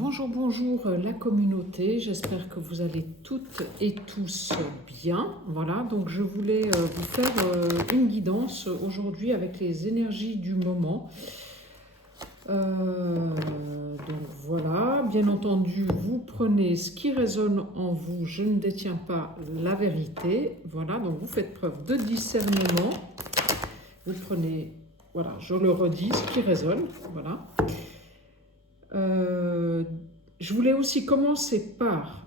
Bonjour, bonjour la communauté, j'espère que vous allez toutes et tous bien. Voilà, donc je voulais vous faire une guidance aujourd'hui avec les énergies du moment. Donc voilà, bien entendu, vous prenez ce qui résonne en vous, je ne détiens pas la vérité. Voilà, donc vous faites preuve de discernement. Vous prenez, voilà, je le redis, ce qui résonne, voilà. Je voulais aussi commencer par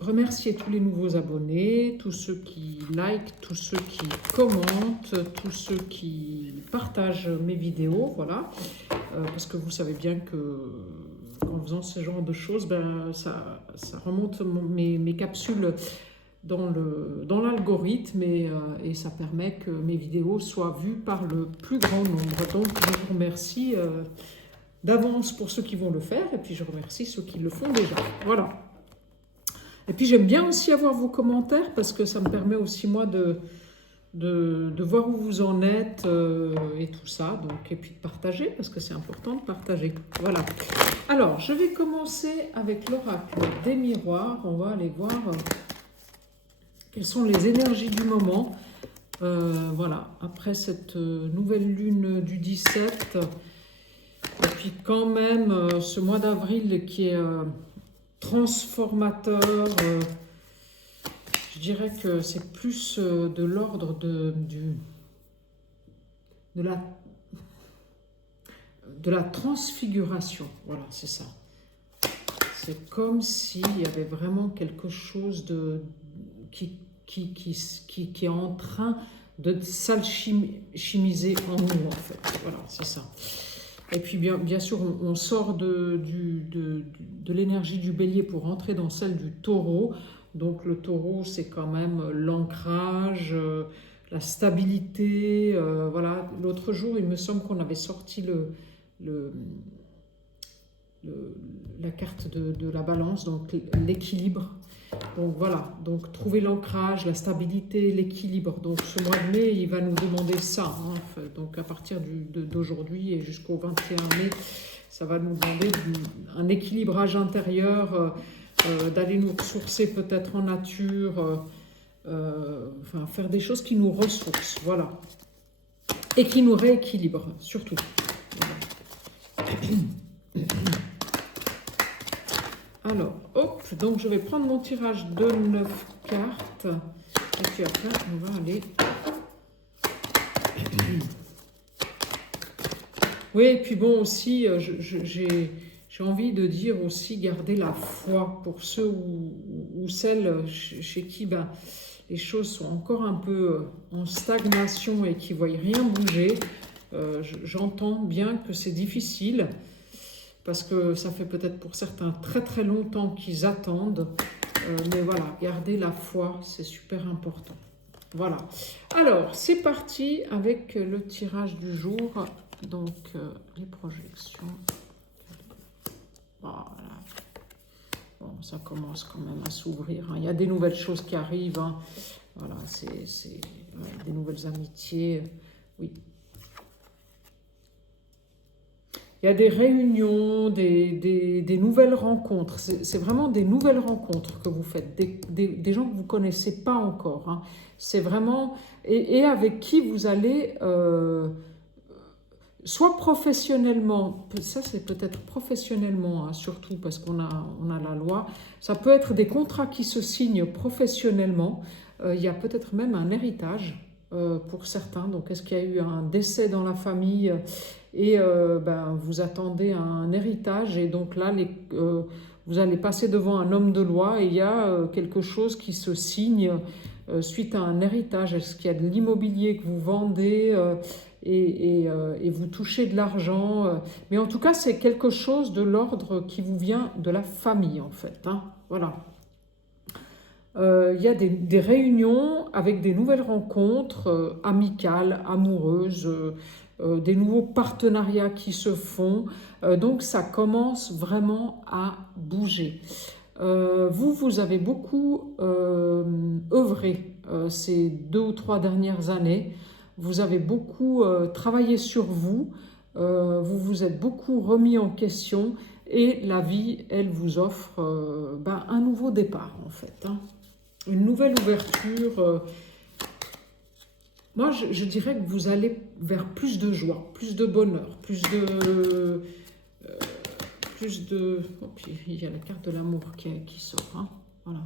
remercier tous les nouveaux abonnés, tous ceux qui likent, tous ceux qui commentent, tous ceux qui partagent mes vidéos, voilà. Parce que vous savez bien que en faisant ce genre de choses, ben, ça remonte mes capsules dans l'algorithme et ça permet que mes vidéos soient vues par le plus grand nombre. Donc je vous remercie d'avance pour ceux qui vont le faire, et puis je remercie ceux qui le font déjà. Voilà. Et puis j'aime bien aussi avoir vos commentaires, parce que ça me permet aussi moi de voir où vous en êtes et tout ça. Donc, et puis de partager, parce que c'est important de partager. Voilà. Alors, je vais commencer avec l'oracle des miroirs. On va aller voir quelles sont les énergies du moment. Voilà, après cette nouvelle lune du 17... Et puis quand même, ce mois d'avril qui est transformateur, je dirais que c'est plus de l'ordre de la transfiguration. Voilà, c'est ça. C'est comme s'il y avait vraiment quelque chose qui est en train de s'alchimiser en nous, en fait. Voilà, c'est ça. Et puis bien sûr, on sort de l'énergie du bélier pour entrer dans celle du taureau. Donc le taureau, c'est quand même l'ancrage, la stabilité. Voilà. L'autre jour, il me semble qu'on avait sorti la carte de la balance, donc l'équilibre. Donc voilà, donc trouver l'ancrage, la stabilité, l'équilibre. Donc ce mois de mai, il va nous demander ça. Hein. Donc à partir d'aujourd'hui et jusqu'au 21 mai, ça va nous demander un équilibrage intérieur, d'aller nous ressourcer peut-être en nature, enfin faire des choses qui nous ressourcent, voilà. Et qui nous rééquilibrent, surtout. Voilà. Alors, hop, donc je vais prendre mon tirage de 9 cartes. Et puis après, on va aller... Oui, et puis bon aussi, j'ai envie de dire aussi, garder la foi pour ceux ou celles chez qui ben, les choses sont encore un peu en stagnation et qui ne voient rien bouger. J'entends bien que c'est difficile. Parce que ça fait peut-être pour certains très très longtemps qu'ils attendent. Mais voilà, garder la foi, c'est super important. Voilà. Alors, c'est parti avec le tirage du jour. Donc, les projections. Voilà. Bon, ça commence quand même à s'ouvrir. Hein. Il y a des nouvelles choses qui arrivent. Hein. Voilà, c'est des nouvelles amitiés. Oui. Il y a des réunions, des nouvelles rencontres. C'est vraiment des nouvelles rencontres que vous faites, des gens que vous ne connaissez pas encore. Hein. C'est vraiment... Et avec qui vous allez, soit professionnellement, ça c'est peut-être professionnellement, hein, surtout parce qu'on a la loi, ça peut être des contrats qui se signent professionnellement. Il y a peut-être même un héritage pour certains. Donc est-ce qu'il y a eu un décès dans la famille et ben, vous attendez un héritage et donc là vous allez passer devant un homme de loi et il y a quelque chose qui se signe suite à un héritage. Est-ce qu'il y a de l'immobilier que vous vendez et vous touchez de l'argent, mais en tout cas c'est quelque chose de l'ordre qui vous vient de la famille en fait, hein. Voilà. Il y a des réunions avec des nouvelles rencontres amicales, amoureuses, des nouveaux partenariats qui se font. Donc ça commence vraiment à bouger. Vous avez beaucoup œuvré ces 2 ou 3 dernières années. Vous avez beaucoup travaillé sur vous. Vous vous êtes beaucoup remis en question. et la vie, elle vous offre un nouveau départ en fait, hein. Une nouvelle ouverture. Moi, je dirais que vous allez vers plus de joie, plus de bonheur, plus de... Oh, puis il y a la carte de l'amour qui sort, hein. Voilà.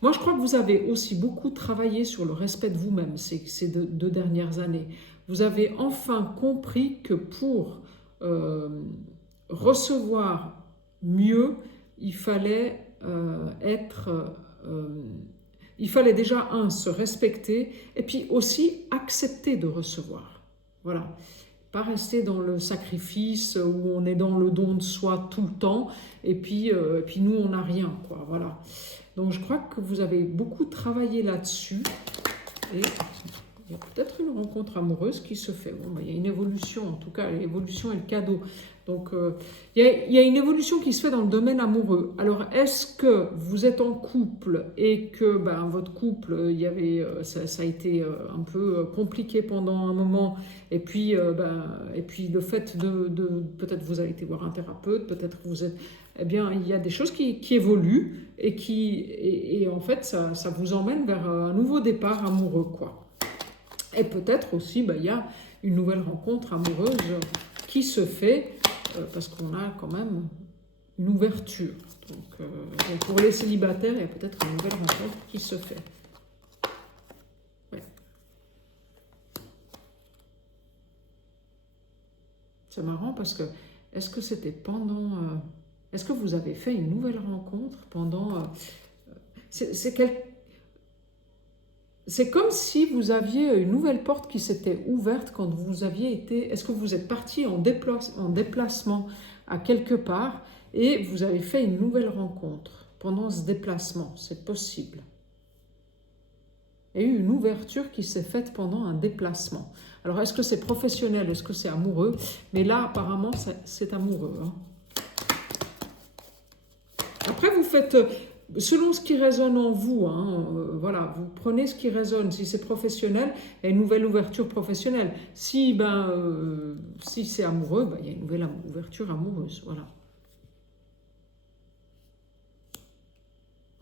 Moi, je crois que vous avez aussi beaucoup travaillé sur le respect de vous-même ces deux dernières années. Vous avez enfin compris que pour recevoir mieux, il fallait il fallait déjà, se respecter et puis aussi accepter de recevoir. Voilà. Pas rester dans le sacrifice où on est dans le don de soi tout le temps et puis nous, on n'a rien, quoi. Voilà. Donc, je crois que vous avez beaucoup travaillé là-dessus et il y a peut-être une rencontre amoureuse qui se fait. Bon, il y a une évolution, en tout cas, l'évolution est le cadeau. Donc, il y a une évolution qui se fait dans le domaine amoureux. Alors, est-ce que vous êtes en couple et que votre couple, ça a été un peu compliqué pendant un moment et puis le fait de peut-être vous avez été voir un thérapeute, peut-être que vous êtes... Eh bien, il y a des choses qui évoluent et en fait, ça vous emmène vers un nouveau départ amoureux, quoi. Et peut-être aussi, il y a une nouvelle rencontre amoureuse qui se fait parce qu'on a quand même une ouverture. Donc, pour les célibataires, il y a peut-être une nouvelle rencontre qui se fait. Ouais. C'est marrant parce que, est-ce que c'était pendant... est-ce que vous avez fait une nouvelle rencontre pendant... C'est comme si vous aviez une nouvelle porte qui s'était ouverte quand vous aviez été... Est-ce que vous êtes parti en déplacement à quelque part et vous avez fait une nouvelle rencontre pendant ce déplacement? C'est possible. Il y a eu une ouverture qui s'est faite pendant un déplacement. Alors, est-ce que c'est professionnel? Est-ce que c'est amoureux? Mais là, apparemment, c'est amoureux, hein. Après, vous faites... selon ce qui résonne en vous, hein, voilà, vous prenez ce qui résonne. Si c'est professionnel, il y a une nouvelle ouverture professionnelle. Si c'est amoureux, il y a une nouvelle ouverture amoureuse, voilà.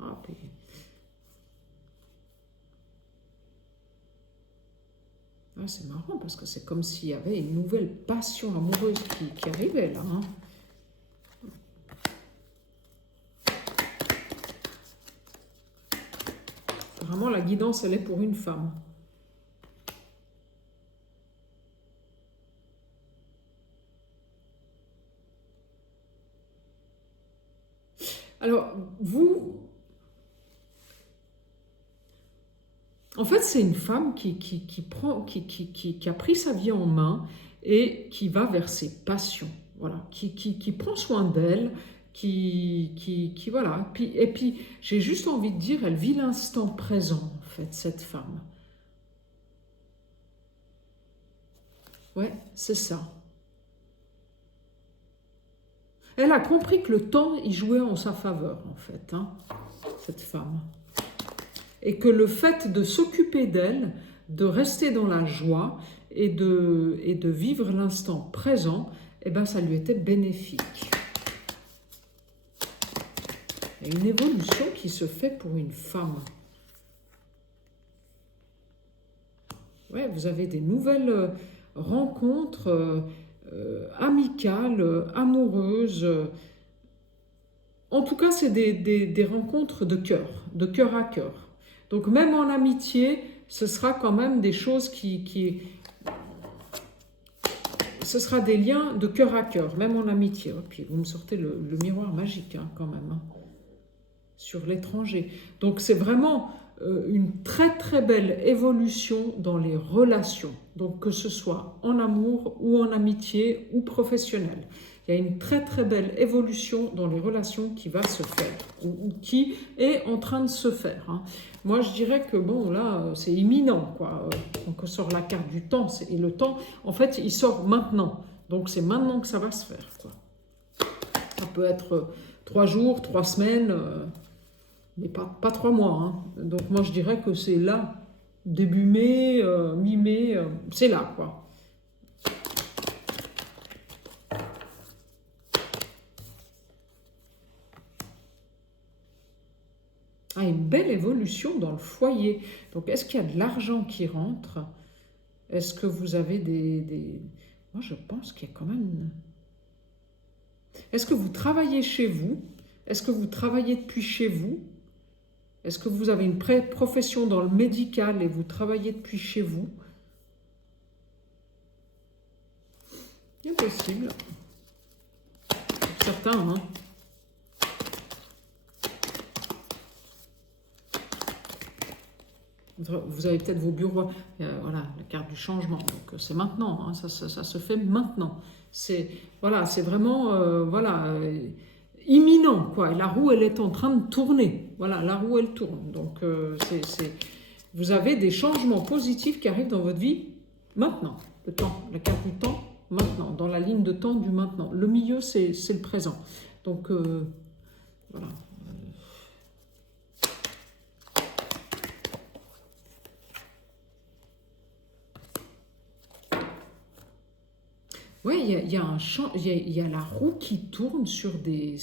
Ah, puis... ah, c'est marrant parce que c'est comme s'il y avait une nouvelle passion amoureuse qui arrivait là, hein. Vraiment, la guidance, elle est pour une femme. Alors, vous... En fait, c'est une femme qui a pris sa vie en main et qui va vers ses passions. Voilà, qui prend soin d'elle, voilà. Et puis, j'ai juste envie de dire, elle vit l'instant présent, en fait, cette femme. Ouais, c'est ça. Elle a compris que le temps, il jouait en sa faveur, en fait, hein, cette femme. Et que le fait de s'occuper d'elle, de rester dans la joie et de vivre l'instant présent, eh ben, ça lui était bénéfique. Il y a une évolution qui se fait pour une femme. Ouais, vous avez des nouvelles rencontres amicales, amoureuses. En tout cas, c'est des rencontres de cœur à cœur. Donc même en amitié, ce sera quand même des choses ce sera des liens de cœur à cœur, même en amitié. Oh, puis vous me sortez le miroir magique, hein, quand même, hein, sur l'étranger. Donc c'est vraiment une très très belle évolution dans les relations. Donc que ce soit en amour ou en amitié ou professionnel. Il y a une très très belle évolution dans les relations qui va se faire ou qui est en train de se faire, hein. Moi, je dirais que bon, là, c'est imminent, quoi. Donc, on sort la carte du temps. Et le temps, en fait, il sort maintenant. Donc, c'est maintenant que ça va se faire, quoi. Ça peut être 3 jours, 3 semaines, mais pas 3 mois, hein. Donc, moi, je dirais que c'est là, début mai, mi-mai, c'est là, quoi. Ah, une belle évolution dans le foyer. Donc, est-ce qu'il y a de l'argent qui rentre? Est-ce que vous avez Moi, je pense qu'il y a quand même... Est-ce que vous travaillez chez vous? Est-ce que vous travaillez depuis chez vous? Est-ce que vous avez une profession dans le médical et vous travaillez depuis chez vous? C'est possible. Pour certains, hein. Vous avez peut-être vos bureaux, voilà, la carte du changement, donc c'est maintenant, hein, ça se fait maintenant. C'est voilà, c'est vraiment voilà, imminent, quoi. Et la roue, elle est en train de tourner. Voilà, la roue, elle tourne. Donc, vous avez des changements positifs qui arrivent dans votre vie maintenant. Le temps, la carte du temps, maintenant, dans la ligne de temps du maintenant. Le milieu, c'est le présent. Donc, voilà. Oui, il y a un champ, il y a la roue qui tourne sur des...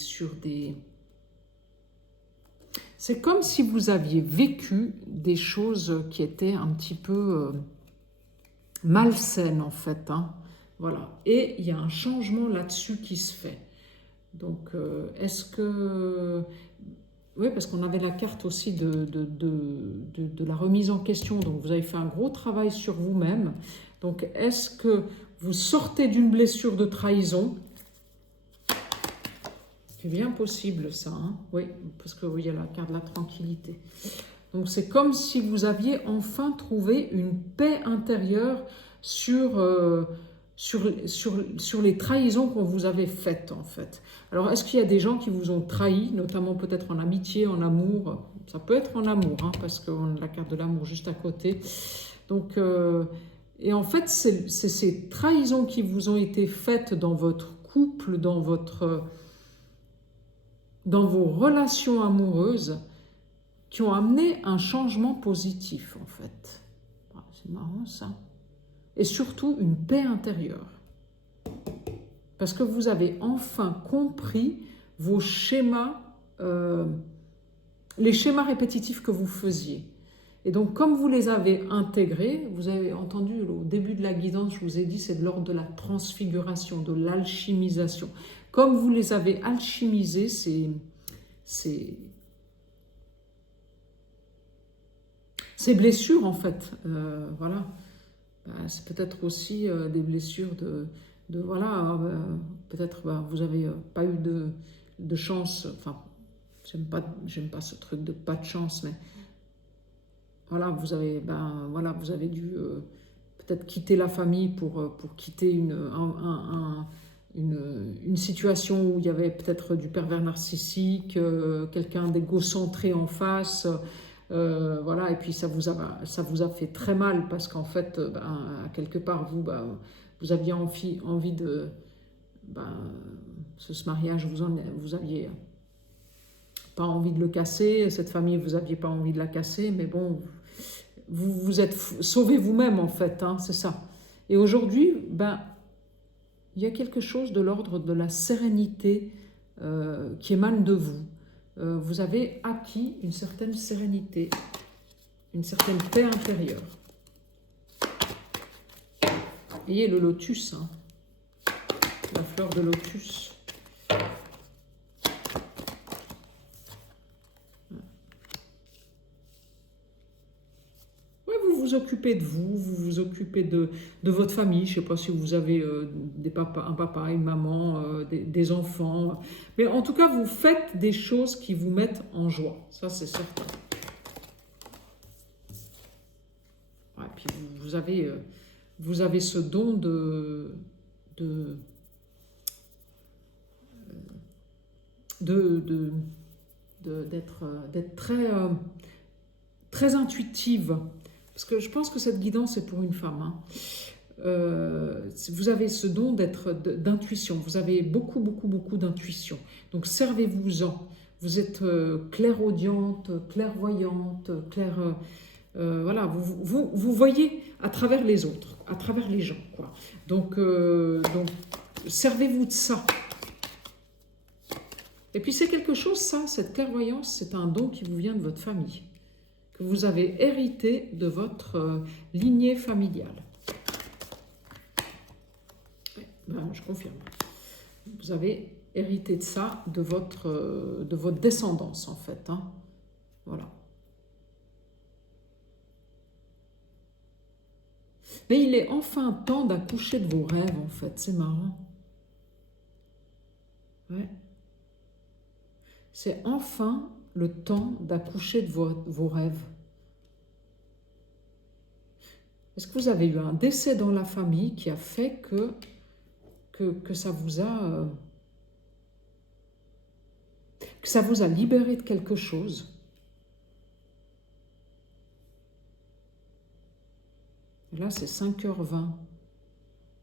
C'est comme si vous aviez vécu des choses qui étaient un petit peu malsaines, en fait. Hein. Voilà. Et il y a un changement là-dessus qui se fait. Donc, est-ce que... Oui, parce qu'on avait la carte aussi de la remise en question. Donc, vous avez fait un gros travail sur vous-même. Donc, est-ce que vous sortez d'une blessure de trahison? C'est bien possible, ça. Hein, oui, parce que oui, il y a la carte de la tranquillité. Donc, c'est comme si vous aviez enfin trouvé une paix intérieure sur les trahisons qu'on vous avait faites, en fait. Alors, est-ce qu'il y a des gens qui vous ont trahi, notamment peut-être en amitié, en amour? Ça peut être en amour, hein, parce qu'on a la carte de l'amour juste à côté. Donc, et en fait, c'est ces trahisons qui vous ont été faites dans votre couple, dans vos relations amoureuses, qui ont amené un changement positif, en fait. C'est marrant, ça. Et surtout, une paix intérieure. Parce que vous avez enfin compris vos schémas, les schémas répétitifs que vous faisiez. Et donc, comme vous les avez intégrés, vous avez entendu au début de la guidance, je vous ai dit, c'est de l'ordre de la transfiguration, de l'alchimisation. Comme vous les avez alchimisés, ces blessures, en fait, voilà, c'est peut-être aussi des blessures voilà, peut-être vous n'avez pas eu de chance, enfin, j'aime pas ce truc de pas de chance, mais voilà, vous avez dû peut-être quitter la famille pour quitter une situation où il y avait peut-être du pervers narcissique, quelqu'un d'égocentré en face, voilà, et puis ça vous a fait très mal parce qu'en fait, quelque part, vous aviez envie de... ce mariage, vous aviez pas envie de le casser, cette famille, vous n'aviez pas envie de la casser, mais bon, vous vous êtes sauvé vous-même, en fait, hein, c'est ça. Et aujourd'hui, il y a quelque chose de l'ordre de la sérénité qui émane de vous. Vous avez acquis une certaine sérénité, une certaine paix intérieure. Vous voyez le lotus, hein, la fleur de lotus. Vous vous occupez de vous, vous vous occupez de votre famille. Je ne sais pas si vous avez un papa, une maman, des enfants. Mais en tout cas, vous faites des choses qui vous mettent en joie. Ça, c'est certain. Ouais, puis vous avez ce don d'être très intuitive. Parce que je pense que cette guidance est pour une femme. Hein. Vous avez ce don d'intuition. Vous avez beaucoup d'intuition. Donc servez-vous-en. Vous êtes clairaudiente, clairvoyante, voilà, vous voyez à travers les autres, à travers les gens, quoi. Donc servez-vous de ça. Et puis c'est quelque chose, ça, cette clairvoyance, c'est un don qui vous vient de votre famille, que vous avez hérité de votre lignée familiale. Ouais, ben, je confirme. Vous avez hérité de ça, de votre descendance, en fait. Hein. Voilà. Mais il est enfin temps d'accoucher de vos rêves, en fait. C'est marrant. Ouais. C'est enfin le temps d'accoucher de vos rêves. Est-ce que vous avez eu un décès dans la famille qui a fait que ça vous a... que ça vous a libéré de quelque chose? Et là, c'est 5h20.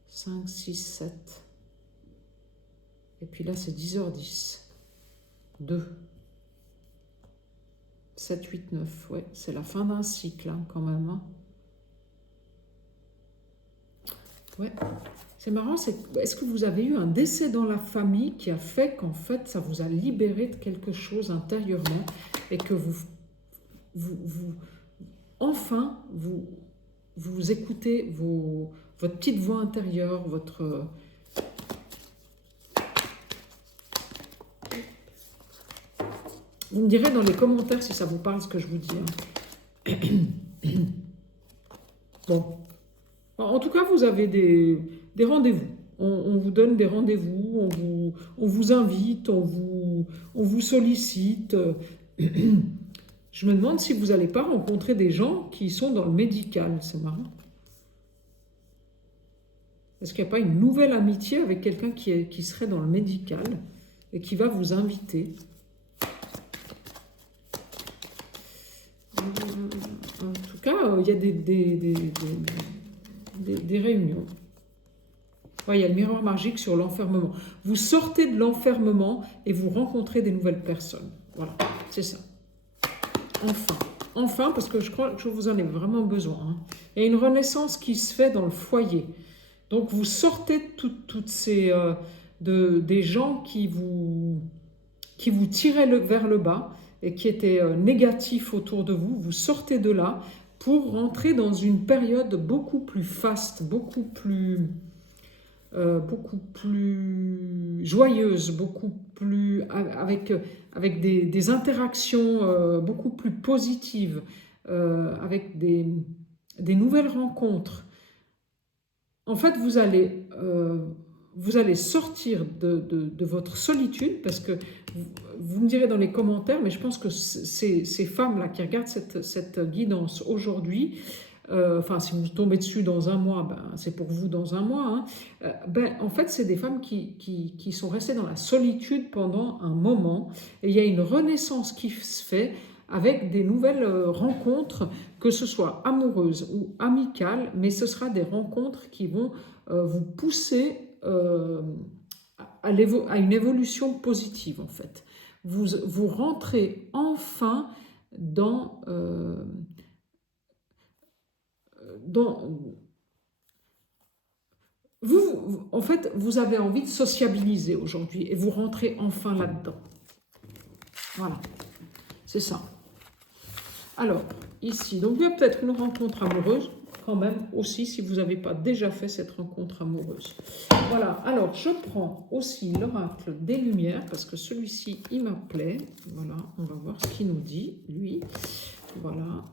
5, 6, 7. Et puis là, c'est 10h10. 2. 7, 8, 9. Ouais, c'est la fin d'un cycle, hein, quand même. Hein. Ouais. C'est marrant, est-ce que vous avez eu un décès dans la famille qui a fait qu'en fait, ça vous a libéré de quelque chose intérieurement et que enfin, vous écoutez votre petite voix intérieure, votre... Vous me direz dans les commentaires si ça vous parle ce que je vous dis. Hein. Bon. En tout cas, vous avez des rendez-vous. On vous donne des rendez-vous, on vous invite, on vous sollicite. Je me demande si vous n'allez pas rencontrer des gens qui sont dans le médical. C'est marrant. Est-ce qu'il n'y a pas une nouvelle amitié avec quelqu'un qui serait dans le médical et qui va vous inviter? En tout cas, il y a des réunions. Ouais, il y a le miroir magique sur l'enfermement. Vous sortez de l'enfermement et vous rencontrez des nouvelles personnes. Voilà, c'est ça. Enfin. Enfin, parce que je crois que vous en avez vraiment besoin. Hein. Il y a une renaissance qui se fait dans le foyer. Donc, vous sortez de toutes ces... des gens qui vous tiraient vers le bas et qui étaient négatifs autour de vous. Vous sortez de là pour rentrer dans une période beaucoup plus faste, beaucoup plus joyeuse, beaucoup plus avec des interactions beaucoup plus positives, avec des nouvelles rencontres. En fait, vous allez sortir de votre solitude, parce que vous me direz dans les commentaires, mais je pense que ces femmes-là qui regardent cette guidance aujourd'hui, enfin, si vous tombez dessus dans un mois, ben, c'est pour vous dans un mois. Hein. En fait, c'est des femmes qui sont restées dans la solitude pendant un moment. Et il y a une renaissance qui se fait avec des nouvelles rencontres, que ce soit amoureuses ou amicales, mais ce sera des rencontres qui vont vous pousser à une évolution positive, en fait. Vous rentrez enfin dans en fait, vous avez envie de sociabiliser aujourd'hui et vous rentrez enfin là-dedans. Voilà, c'est ça. Alors, ici, donc il y a peut-être une rencontre amoureuse, quand même, aussi, si vous n'avez pas déjà fait cette rencontre amoureuse. Voilà, alors, je prends aussi l'oracle des Lumières, parce que celui-ci, il m'appelait. Voilà, on va voir ce qu'il nous dit, lui. Voilà.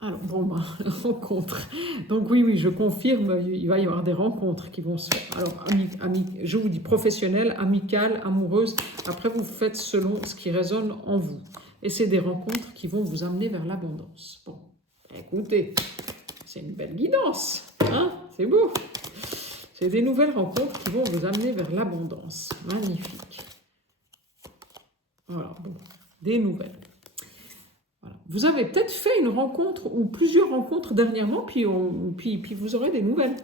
Alors, bon, ben, rencontre. Donc oui, je confirme, il va y avoir des rencontres qui vont se faire. Alors, je vous dis professionnelle, amicale, amoureuse. Après, vous faites selon ce qui résonne en vous. Et c'est des rencontres qui vont vous amener vers l'abondance. Bon, écoutez, c'est une belle guidance. Hein, c'est beau. C'est des nouvelles rencontres qui vont vous amener vers l'abondance. Magnifique. Voilà, bon, des nouvelles. Voilà. Vous avez peut-être fait une rencontre ou plusieurs rencontres dernièrement, puis vous aurez des nouvelles.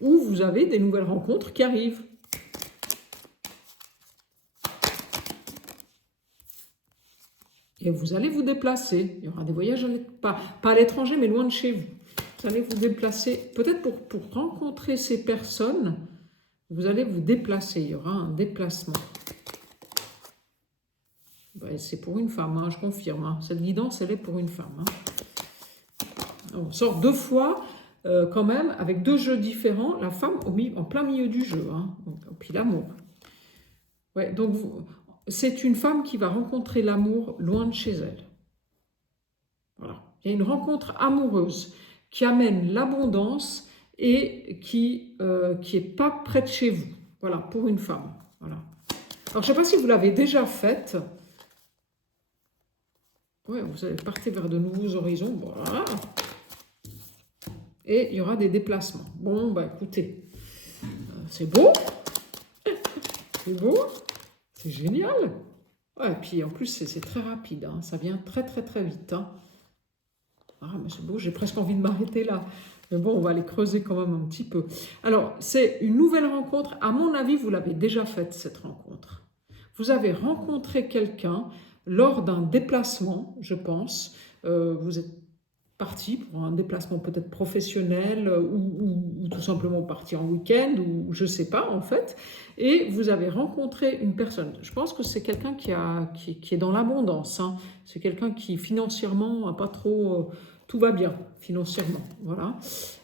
Ou vous avez des nouvelles rencontres qui arrivent. Et vous allez vous déplacer. Il y aura des voyages, pas à l'étranger, mais loin de chez vous. Vous allez vous déplacer, peut-être pour rencontrer ces personnes, vous allez vous déplacer. Il y aura un déplacement. Ouais, c'est pour une femme, hein, je confirme. Hein. Cette guidance, elle est pour une femme. Hein. On sort 2 fois, quand même, avec 2 jeux différents. La femme en plein milieu du jeu. Hein. Donc, puis l'amour. Ouais, donc, c'est une femme qui va rencontrer l'amour loin de chez elle. Voilà. Il y a une rencontre amoureuse qui amène l'abondance et qui est pas près de chez vous. Voilà, pour une femme. Voilà. Alors, je ne sais pas si vous l'avez déjà faite. Ouais, vous allez partir vers de nouveaux horizons. Voilà. Et il y aura des déplacements. Bon, bah écoutez, c'est beau. C'est beau. C'est génial. Ouais, et puis en plus, c'est très rapide. Hein. Ça vient très, très, très vite. Hein. Ah, mais c'est beau, j'ai presque envie de m'arrêter là. Mais bon, on va aller creuser quand même un petit peu. Alors, c'est une nouvelle rencontre. À mon avis, vous l'avez déjà faite, cette rencontre. Vous avez rencontré quelqu'un lors d'un déplacement, je pense. Vous êtes parti pour un déplacement peut-être professionnel ou tout simplement parti en week-end ou je ne sais pas en fait. Et vous avez rencontré une personne. Je pense que c'est quelqu'un qui est dans l'abondance. Hein. C'est quelqu'un qui financièrement n'a pas trop... tout va bien financièrement. Voilà.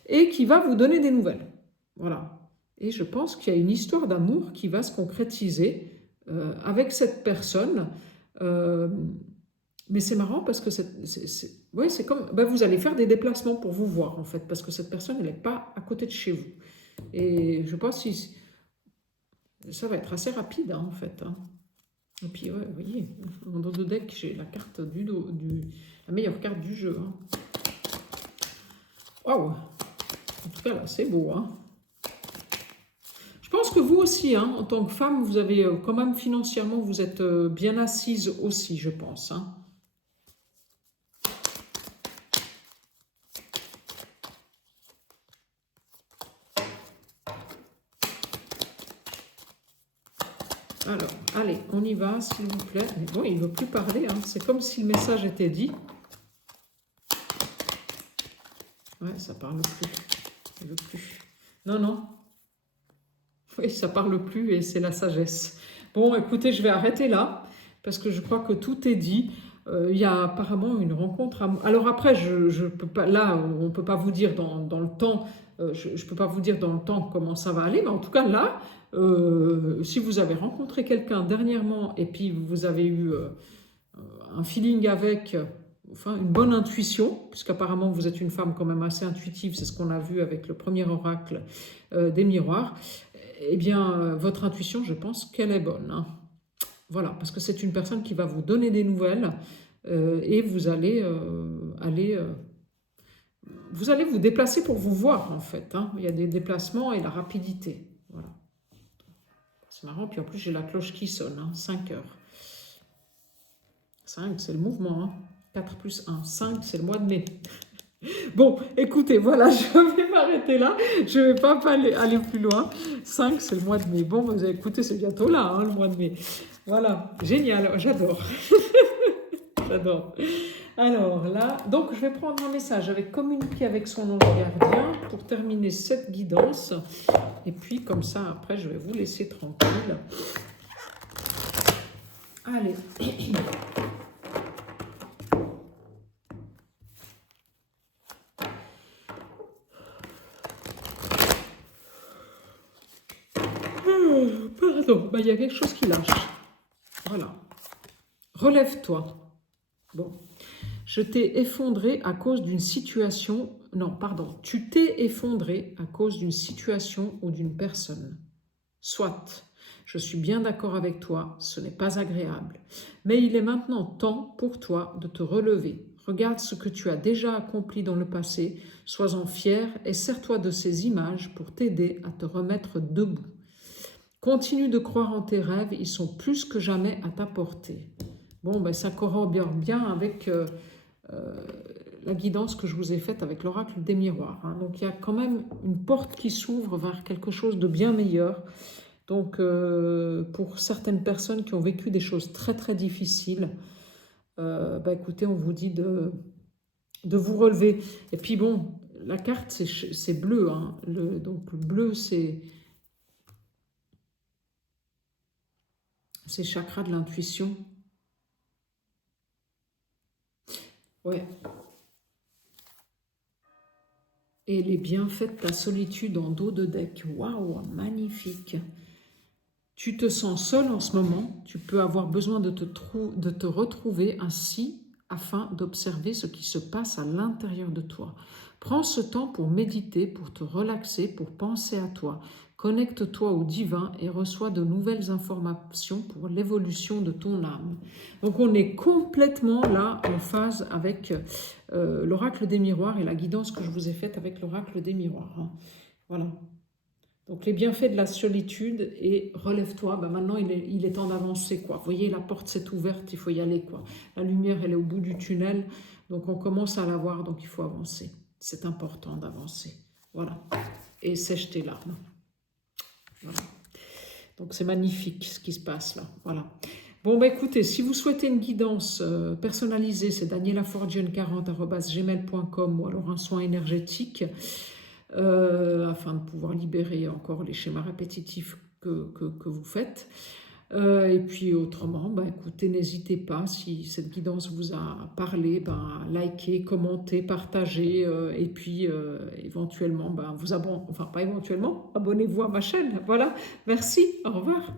Et qui va vous donner des nouvelles. Voilà. Et je pense qu'il y a une histoire d'amour qui va se concrétiser avec cette personne. Mais c'est marrant parce que c'est comme... Ben vous allez faire des déplacements pour vous voir, en fait, parce que cette personne, elle n'est pas à côté de chez vous. Et je pense que ça va être assez rapide, hein, en fait. Hein. Et puis, ouais, vous voyez, dans le deck, j'ai la carte la meilleure carte du jeu. Hein. Waouh! En tout cas, là, c'est beau, hein. Je pense que vous aussi, hein, en tant que femme, vous avez quand même financièrement, vous êtes bien assise aussi, je pense, hein. Alors, allez, on y va, s'il vous plaît. Mais bon, il ne veut plus parler, hein. C'est comme si le message était dit. Ouais, ça parle plus. Il veut plus. Non, non. Oui, ça parle plus et c'est la sagesse. Bon, écoutez, je vais arrêter là, parce que je crois que tout est dit. Il y a apparemment une rencontre. Alors après, je peux pas, là, on ne peut pas vous dire dans le temps, je ne peux pas vous dire dans le temps comment ça va aller, mais en tout cas là, si vous avez rencontré quelqu'un dernièrement et puis vous avez eu un feeling avec, enfin une bonne intuition, puisqu'apparemment vous êtes une femme quand même assez intuitive, c'est ce qu'on a vu avec le premier oracle des miroirs, eh bien votre intuition, je pense qu'elle est bonne. Hein. Voilà, parce que c'est une personne qui va vous donner des nouvelles et vous allez vous déplacer pour vous voir en fait. Hein. Il y a des déplacements et la rapidité. Voilà. C'est marrant, puis en plus j'ai la cloche qui sonne, hein, 5 heures. 5 c'est le mouvement, hein. 4 plus 1, 5 c'est le mois de mai. Bon, écoutez, voilà, je vais m'arrêter là. Je ne vais pas aller plus loin. 5, c'est le mois de mai. Bon, vous avez écouté, c'est bientôt là, hein, le mois de mai. Voilà, génial, j'adore. J'adore. Alors là, donc je vais prendre un message avec communiquer avec son ange gardien pour terminer cette guidance. Et puis, comme ça, après, je vais vous laisser tranquille. Allez. Pardon, il y a quelque chose qui lâche. Voilà. Relève-toi. Bon. Je t'ai effondré à cause d'une situation... Non, pardon. Tu t'es effondré à cause d'une situation ou d'une personne. Soit. Je suis bien d'accord avec toi, ce n'est pas agréable. Mais il est maintenant temps pour toi de te relever. Regarde ce que tu as déjà accompli dans le passé. Sois-en fier et sers-toi de ces images pour t'aider à te remettre debout. Continue de croire en tes rêves, ils sont plus que jamais à ta portée. Bon, ben ça corrobore bien avec la guidance que je vous ai faite avec l'oracle des miroirs. Hein. Donc il y a quand même une porte qui s'ouvre vers quelque chose de bien meilleur. Donc pour certaines personnes qui ont vécu des choses très très difficiles, écoutez, on vous dit de vous relever. Et puis bon, la carte, c'est bleu. Hein. Donc le bleu, c'est chakra de l'intuition. Ouais. Et les bienfaits de ta solitude en dos de deck. Waouh, magnifique. Tu te sens seul en ce moment. Tu peux avoir besoin de te retrouver ainsi afin d'observer ce qui se passe à l'intérieur de toi. Prends ce temps pour méditer, pour te relaxer, pour penser à toi. Connecte-toi au divin et reçois de nouvelles informations pour l'évolution de ton âme. Donc on est complètement là en phase avec l'oracle des miroirs et la guidance que je vous ai faite avec l'oracle des miroirs. Hein. Voilà. Donc les bienfaits de la solitude et relève-toi, maintenant il est temps d'avancer. Vous voyez, la porte s'est ouverte, il faut y aller. La lumière, elle est au bout du tunnel, donc on commence à la voir, donc il faut avancer. C'est important d'avancer. Voilà. Et sèche tes larmes. Voilà. Donc c'est magnifique ce qui se passe là. Voilà. Bon, écoutez, si vous souhaitez une guidance personnalisée, c'est danielaforgione40@gmail.com ou alors un soin énergétique. Afin de pouvoir libérer encore les schémas répétitifs que vous faites. Et puis autrement, écoutez, n'hésitez pas, si cette guidance vous a parlé, likez, commentez, partagez, et puis éventuellement, vous abonnez, enfin pas éventuellement, abonnez-vous à ma chaîne. Voilà, merci, au revoir.